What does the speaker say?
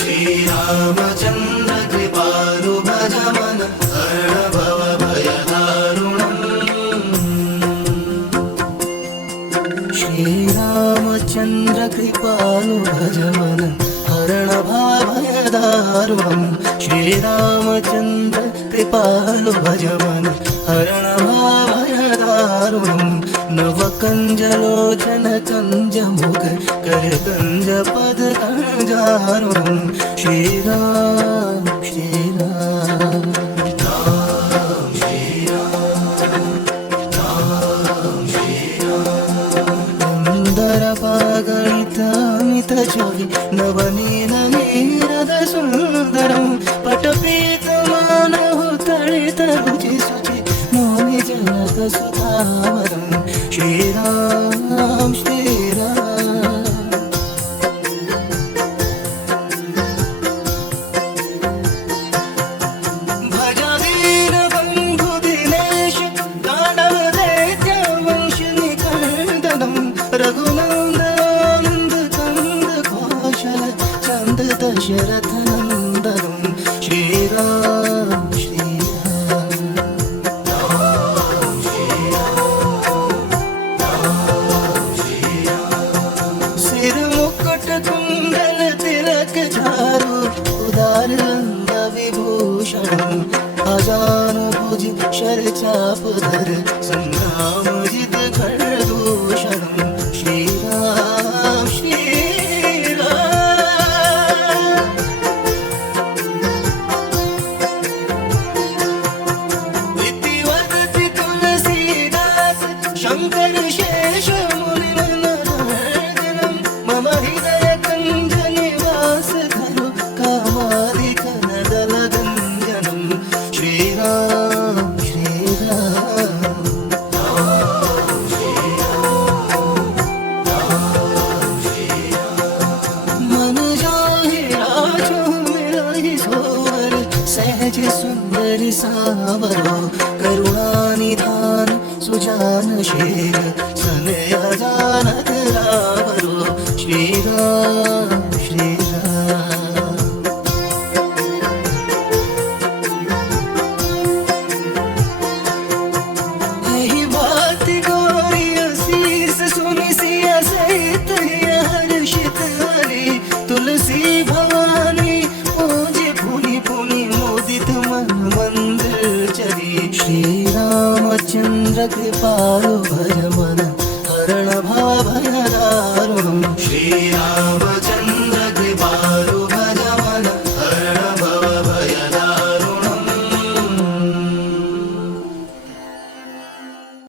श्रीरामचन्द्र कृपालु भज मन हरण भव भयदारुणम्। श्रीरामचन्द्र कृपालु भज मन हरण भव भयदारुणम्। श्रीरामचन्द्र कृपालु भज मन हरण भव भयदारुणम्। नवकञ्जलोचन कञ्जमुख कर कञ्जपद कञ्जारुणम्। श्रीराम श्रीराम राम श्रीराम राम श्रीराम। सुन्दर पागणितामित छवि नवनील नीरद सुन्दरम्। पटपीतमानः तडित रुचि शुचि मौनि जनक सुधावरम्। श्रीराम श्रीराम भज दीन बन्धु दिनेश दानव दैत्य वंश निकन्दनम्। रघुनन्दन कंद कौशल चन्द दशरथ नन्दनम्। श्रीराम श्रीराम सिर मुकुट कुंडल तिलक झारू उदार अंग विभूषण। अजानुभुज शर चाप धर संग्राम जित खरदूषण। श्रीराम श्रीराम इति वदति तुलसीदास शंकर शेष मुनि मनोरंजनम्। मम हृदय कञ्ज निवास धरो कामादिक नदलगञ्जनम्। श्रीराम श्रीराम मन जाहि राजो मिलहि सोवर सहज सुंदर सावरो। करुणानिधान सुजानशील सनय जानत रावरो। श्रीराम श्रीराम यही बात गौरी असीस सुनि सिया सहित हर्षित हरि। तुलसी भवानी पूजे पुनि पुनि मोदित मन मंदिर चरी। श्रीरामचन्द्र कृपालु भज मन हरण भव भयदारुणम्। श्रीराम